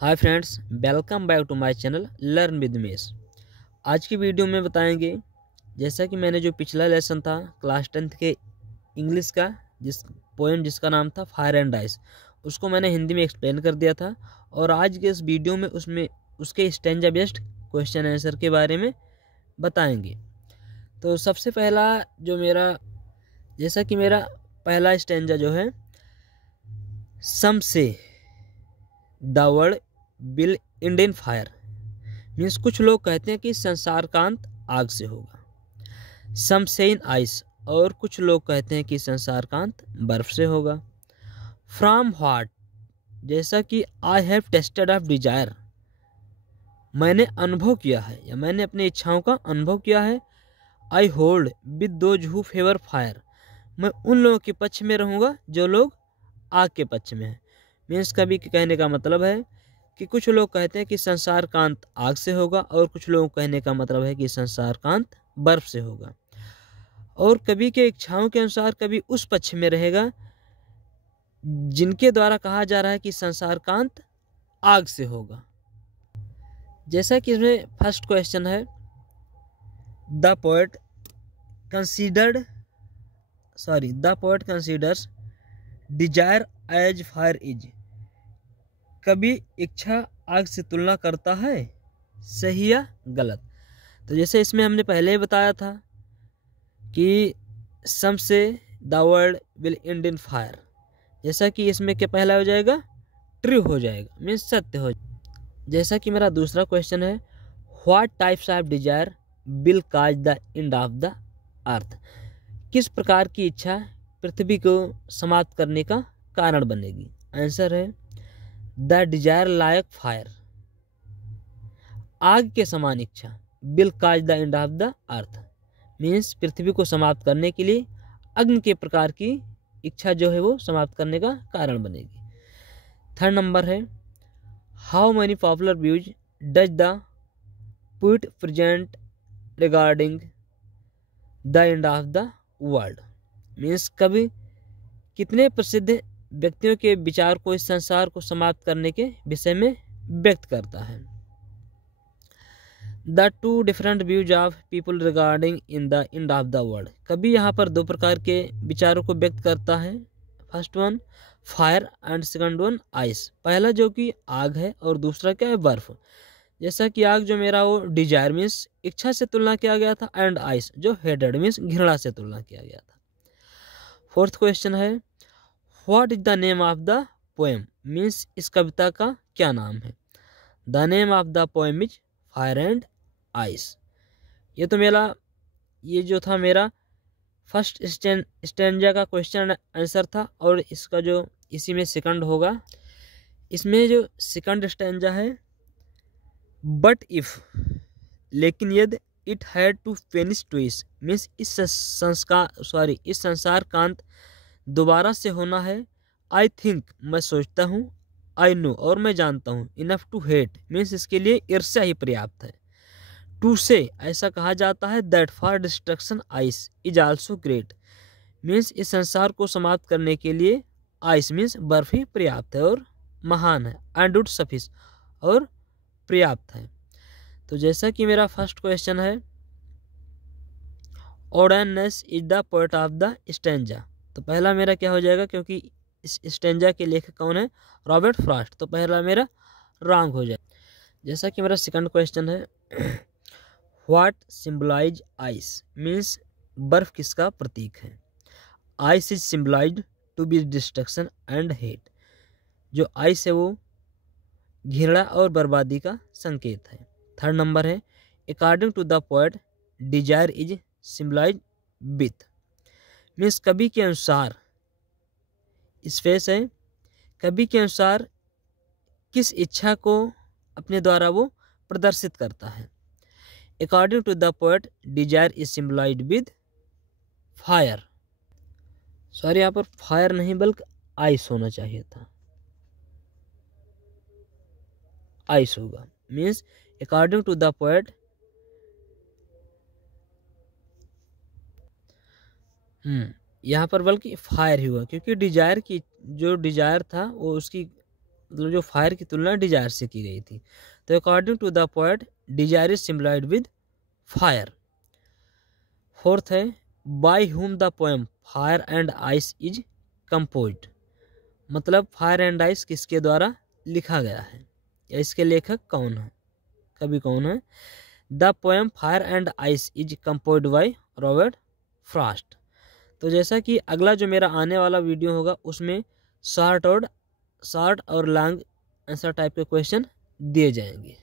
Hi friends, welcome back to my channel learn with मेस। आज की वीडियो में बताएंगे, जैसा कि मैंने जो पिछला लेसन था क्लास 10th के इंग्लिश का, जिसका नाम था फायर एंड आइस, उसको मैंने हिंदी में एक्सप्लेन कर दिया था। और आज के इस वीडियो में उसके स्टैंजा बेस्ड क्वेश्चन आंसर के बारे में बताएंगे। तो सबसे पहला मेरा पहला स्टैंजा जो है, सम से the world will and in fire, means कुछ लोग कहते हैं कि संसार का अंत आग से होगा। सम से इन आइस, और कुछ लोग कहते हैं कि संसार का अंत बर्फ से होगा। फ्रॉम व्हाट, जैसा कि I have tested of desire, मैंने अनुभव किया है या मैंने अपनी इच्छाओं का अनुभव किया है। I hold with those who favour fire, मैं उन लोगों के पक्ष में रहूँगा जो लोग आग के पक्ष में हैं। मीन्स कवि के कहने का मतलब है कि कुछ लोग कहते हैं कि संसार का अंत आग से होगा, और कुछ लोग कहने का मतलब है कि संसार का अंत बर्फ से होगा। और कवि के इच्छाओं के अनुसार कवि उस पक्ष में रहेगा जिनके द्वारा कहा जा रहा है कि संसार का अंत आग से होगा। जैसा कि इसमें फर्स्ट क्वेश्चन है, the poet considers desire as fire is, कभी इच्छा आग से तुलना करता है, सही या गलत। तो जैसे इसमें हमने पहले ही बताया था कि सम से the world will and in fire, जैसा कि इसमें क्या पहला हो जाएगा, ट्रू हो जाएगा, मीन्स सत्य हो जाएगा। जैसा कि मेरा दूसरा क्वेश्चन है, what types of desire will cause the end of the अर्थ, किस प्रकार की इच्छा पृथ्वी को समाप्त करने का कारण बनेगी। आंसर है द डिजायर लाइक फायर, आग के समान इच्छा, will cause the end of the earth, means पृथ्वी को समाप्त करने के लिए अग्नि के प्रकार की इच्छा जो है वो समाप्त करने का कारण बनेगी। थर्ड नंबर है, how many popular views does the poet present regarding the end of the world, means कवि कितने प्रसिद्ध व्यक्तियों के विचार को इस संसार को समाप्त करने के विषय में व्यक्त करता है। The two different views of people regarding in the end of the world, कभी यहाँ पर दो प्रकार के विचारों को व्यक्त करता है। First one fire and second one ice, पहला जो कि आग है और दूसरा क्या है, बर्फ। जैसा कि आग जो मेरा वो डिजायर मीन्स इच्छा से तुलना किया गया था, एंड आइस जो हेटेड मीन्स घृणा से तुलना किया गया था। फोर्थ क्वेश्चन है, what is the name of the poem, means इस कविता का क्या नाम है। The name of the poem is fire and ice. ये जो था मेरा फर्स्ट स्टैंजा का क्वेश्चन आंसर था, और इसका जो इसी में सेकंड होगा। इसमें जो सेकंड स्टैंजा है, बट इफ, लेकिन यदि it had to finish twice, means इस संसार का अंत दोबारा से होना है। आई थिंक, मैं सोचता हूँ, आई नो, और मैं जानता हूँ, इनफ टू हेट, मीन्स इसके लिए ईर्ष्या ही पर्याप्त है। टू से, ऐसा कहा जाता है, that for destruction ice is also great, means इस संसार को समाप्त करने के लिए आइस मीन्स बर्फ ही पर्याप्त है और महान है। एंड वुड सफिश, और पर्याप्त है। तो जैसा कि मेरा फर्स्ट क्वेश्चन है, ओडेनस is the poet of the stanza, तो पहला मेरा क्या हो जाएगा, क्योंकि इस स्टैंजा के लेखक कौन है, रॉबर्ट फ्रॉस्ट, तो पहला मेरा रॉन्ग हो जाएगा। जैसा कि मेरा सेकंड क्वेश्चन है, व्हाट सिंबलाइज आइस, मीन्स बर्फ किसका प्रतीक है। Ice is symbolized to be destruction and hate, जो आइस है वो घृणा और बर्बादी का संकेत है। थर्ड नंबर है, according to the poet desire is symbolized with, means कवि के अनुसार, स्पेस है, कवि के अनुसार किस इच्छा को अपने द्वारा वो प्रदर्शित करता है। According to the poet desire is symbolized with fire, sorry यहाँ पर फायर नहीं बल्कि आइस होना चाहिए था, आइस होगा, means according to the poet यहाँ पर बल्कि फायर ही हुआ, क्योंकि डिजायर की जो डिजायर था वो उसकी मतलब जो फायर की तुलना डिजायर से की गई थी। तो according to the poet desire is symbolized with fire. Fourth है by whom the poem fire and ice is composed, मतलब फायर एंड आइस किसके द्वारा लिखा गया है या इसके लेखक कौन है, कवि कौन है। The poem fire and ice is composed by Robert Frost. तो जैसा कि अगला जो मेरा आने वाला वीडियो होगा उसमें शॉर्ट और लॉन्ग आंसर टाइप के क्वेश्चन दिए जाएंगे।